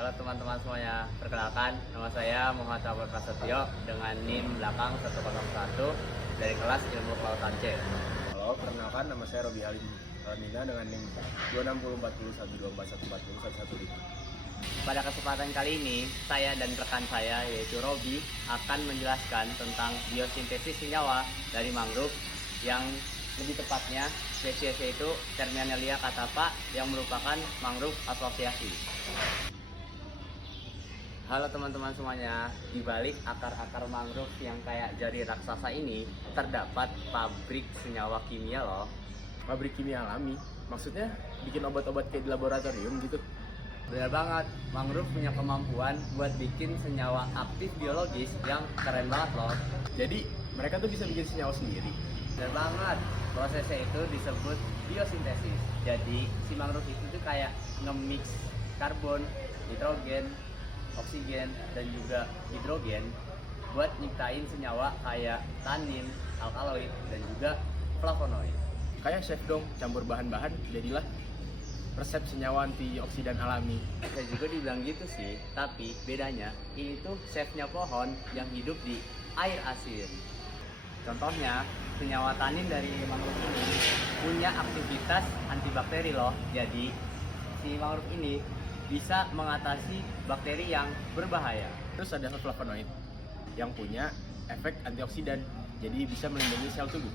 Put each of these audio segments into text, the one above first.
Halo teman-teman semuanya, perkenalkan nama saya Muhammad Abdul Prasetyo dengan NIM belakang 101 dari kelas Ilmu Kelautan C. Halo, perkenalkan nama saya Robi Halim Nina dengan NIM 2604124141115. Pada kesempatan kali ini, saya dan rekan saya yaitu Robi akan menjelaskan tentang biosintesis senyawa dari mangrove yang lebih tepatnya spesiesnya itu Terminalia catapha yang merupakan mangrove asosiasi. Halo teman-teman semuanya, di balik akar-akar mangrove yang kayak jari raksasa ini terdapat pabrik senyawa kimia loh. Pabrik kimia alami, maksudnya bikin obat-obat kayak di laboratorium gitu. Benar banget, mangrove punya kemampuan buat bikin senyawa aktif biologis yang keren banget loh. Jadi mereka tuh bisa bikin senyawa sendiri. Benar banget, prosesnya itu disebut biosintesis. Jadi si mangrove itu tuh kayak nge-mix karbon, nitrogen, oksigen, dan juga hidrogen buat nyiptain senyawa kayak tanin, alkaloid, dan juga flavonoid. Kayak chef dong, campur bahan-bahan jadilah resep senyawa antioksidan alami. Saya juga dibilang gitu sih, tapi bedanya ini tuh chefnya pohon yang hidup di air asin. Contohnya, senyawa tanin dari mangrove ini punya aktivitas antibakteri loh. Jadi, si mangrove ini bisa mengatasi bakteri yang berbahaya. Terus ada flavonoid yang punya efek antioksidan, jadi bisa melindungi sel tubuh.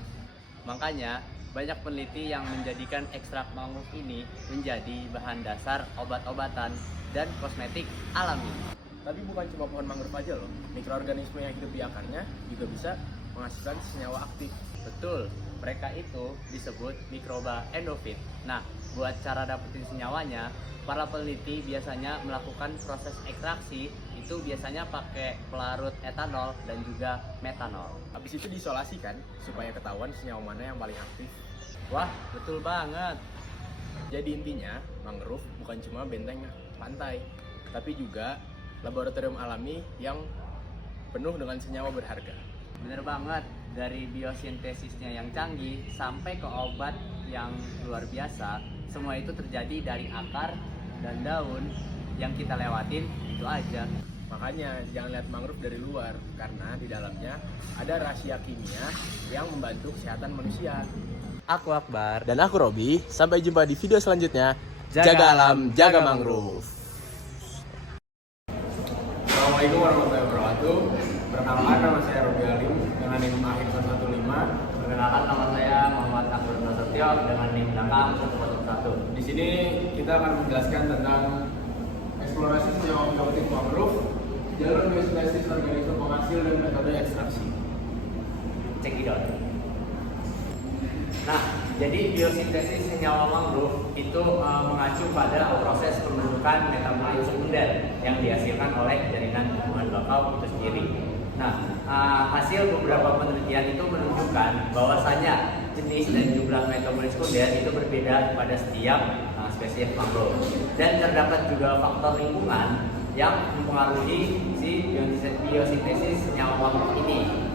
Makanya, banyak peneliti yang menjadikan ekstrak mangrove ini menjadi bahan dasar obat-obatan dan kosmetik alami. Tapi bukan cuma pohon mangrove aja loh, mikroorganisme yang hidup di akarnya juga bisa menghasilkan senyawa aktif. Betul, mereka itu disebut mikroba endofit. Nah, buat cara dapetin senyawanya, para peneliti biasanya melakukan proses ekstraksi itu biasanya pakai pelarut etanol dan juga metanol. Habis itu diisolasi kan, supaya ketahuan senyawa mana yang paling aktif. Wah, betul banget. Jadi intinya, mangrove bukan cuma benteng pantai, tapi juga laboratorium alami yang penuh dengan senyawa berharga. Bener banget, dari biosintesisnya yang canggih sampai ke obat yang luar biasa, semua itu terjadi dari akar dan daun yang kita lewatin itu aja. Makanya jangan lihat mangrove dari luar, karena di dalamnya ada rahasia kimia yang membantu kesehatan manusia. Aku Akbar. Dan aku Robi, sampai jumpa di video selanjutnya. Jaga Jaga alam, jaga jaga mangrove. Assalamualaikum warahmatullahi wabarakatuh. Perkenalkan nama saya Robi Halim dengan NIM akhir 115. Perkenalkan nama saya Muhammad Abdul Prasetyo dengan NIM belakang 101. Di sini kita akan menjelaskan tentang eksplorasi senyawa bioaktif mangrove, jalur biosintesis organisme penghasil dan metode ekstraksi. Cekidot. Nah, jadi biosintesis senyawa mangrove itu mengacu pada proses pembentukan metabolit sekunder yang dihasilkan oleh jaringan hubungan bakau itu sendiri. Nah, hasil beberapa penelitian itu menunjukkan bahwasanya jenis dan jumlah metabolit sekunder itu berbeda pada setiap spesies mangrove. Dan terdapat juga faktor lingkungan yang mempengaruhi si biosintesis senyawa mangrove ini.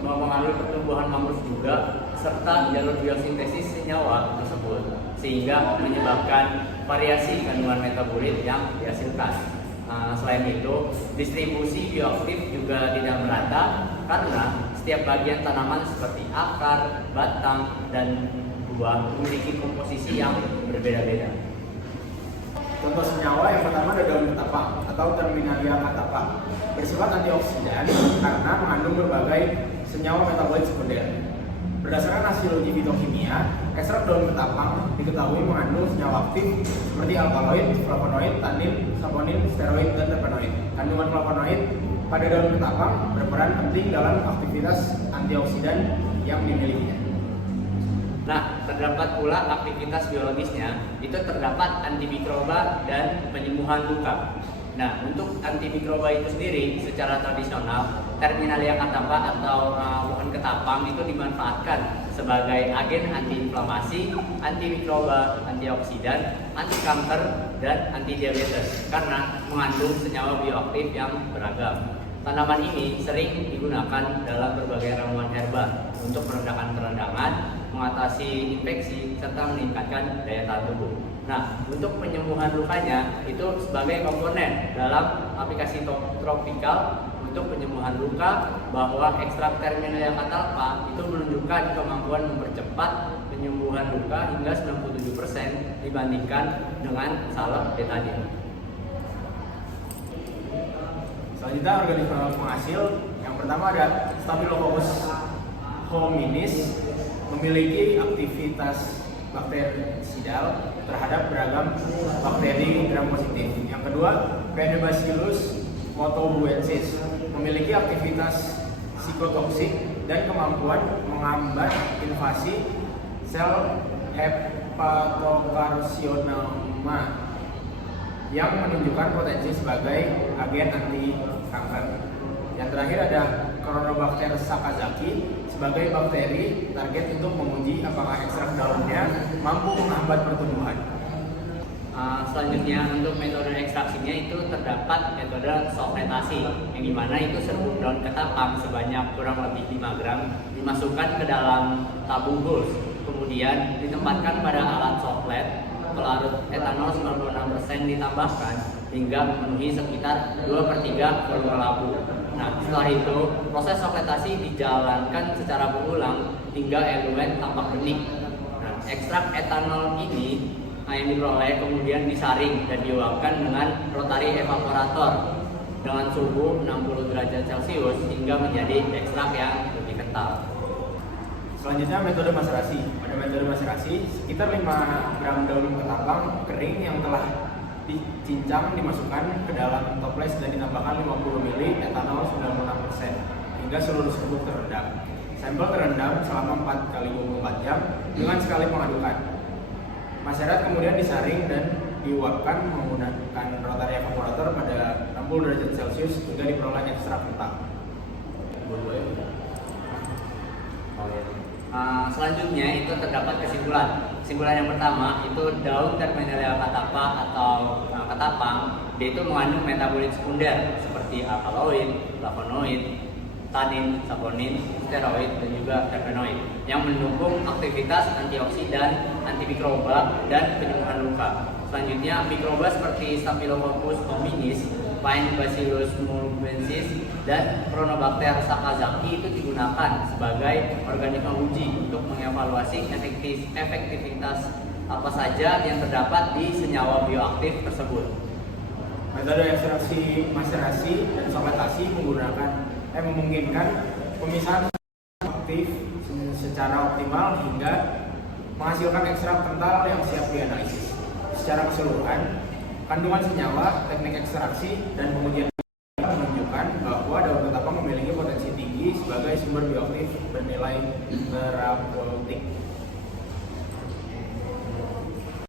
Mempengaruhi pertumbuhan mangrove juga serta jalur biosintesis senyawa tersebut, sehingga menyebabkan variasi kandungan metabolit yang dihasilkan. Selain itu, distribusi bioaktif juga tidak merata karena setiap bagian tanaman seperti akar, batang, dan buah memiliki komposisi yang berbeda-beda. Contoh senyawa yang pertama ada daun ketapang atau Terminalia catapha, bersifat antioksidan karena mengandung berbagai senyawa metabolit sekunder. Berdasarkan hasil uji fitokimia, ekstrak daun ketapang diketahui mengandung senyawa aktif seperti alkaloid, flavonoid, tanin, saponin, steroid, dan terpenoid. Kandungan flavonoid pada daun ketapang berperan penting dalam aktivitas antioksidan yang dimilikinya. Nah, terdapat pula aktivitas biologisnya, itu terdapat antimikroba dan penyembuhan luka. Nah, untuk antimikroba itu sendiri secara tradisional, Terminalia catapha atau pohon ketapang itu dimanfaatkan sebagai agen antiinflamasi, antimikroba, antioksidan, anti kanker, dan anti diabetes karena mengandung senyawa bioaktif yang beragam. Tanaman ini sering digunakan dalam berbagai ramuan herba untuk meredakan peradangan, mengatasi infeksi, serta meningkatkan daya tahan tubuh. Nah, untuk penyembuhan lukanya itu sebagai komponen dalam aplikasi tropikal untuk penyembuhan luka, bahwa ekstrak Terminalia catalpa itu menunjukkan kemampuan mempercepat penyembuhan luka hingga 97% dibandingkan dengan salep betadine. Selanjutnya organisme penghasil yang pertama ada Staphylococcus hominis, memiliki aktivitas bakterisidal terhadap beragam bakteri gram positif. Yang kedua, Bacillus motobuensis, memiliki aktivitas psikotoksik dan kemampuan mengambat invasi sel hepatokarsinoma yang menunjukkan potensi sebagai agen anti kanker. Yang terakhir ada Corynebacter sakazaki sebagai bakteri target untuk menguji apakah ekstrak daunnya mampu menghambat pertumbuhan. Selanjutnya untuk metode ekstraksinya itu terdapat metode sofletasi, yang dimana itu serbuk daun ketapang sebanyak kurang lebih 5 gram dimasukkan ke dalam tabung guls, kemudian ditempatkan pada alat soflet, pelarut etanol 96% ditambahkan hingga memenuhi sekitar 2/3 volume labu. Nah, setelah itu proses sofletasi dijalankan secara berulang hingga eluen tampak bening. Nah, ekstrak etanol ini yang diperoleh kemudian disaring dan diuapkan dengan rotary evaporator dengan suhu 60 derajat Celcius hingga menjadi ekstrak yang lebih kental. Selanjutnya metode maserasi. Pada metode maserasi, sekitar 5 gram daun ketapang kering yang telah dicincang dimasukkan ke dalam toples dan ditambahkan 50 ml etanol 96% hingga seluruh serbuk terendam. Sampel terendam selama 4 kali 24 jam dengan sekali mengadukkan. Masyarakat kemudian disaring dan diuapkan menggunakan rotary evaporator pada 60 derajat Celcius hingga diperoleh ekstrak kental. Selanjutnya itu terdapat kesimpulan. Kesimpulan yang pertama itu daun Terminalia catalpa atau ketapang, dia itu mengandung metabolit sekunder seperti alkaloid, flavonoid, tanin, saponin, steroid, dan juga terpenoid yang mendukung aktivitas antioksidan, antimikroba, dan penyembuhan luka. Selanjutnya, mikroba seperti Staphylococcus hominis, Bacillus monobuensis, dan Corynebacter sakazaki itu digunakan sebagai organisme uji untuk mengevaluasi efektivitas apa saja yang terdapat di senyawa bioaktif tersebut. Metode ekstraksi, maserasi, dan sofletasi memungkinkan pemisahan aktif secara optimal hingga menghasilkan ekstrak kental yang siap dianalisis. Secara keseluruhan, kandungan senyawa, teknik ekstraksi, dan pengujian menunjukkan bahwa daun ketapang memiliki potensi tinggi sebagai sumber bioaktif bernilai terapeutik.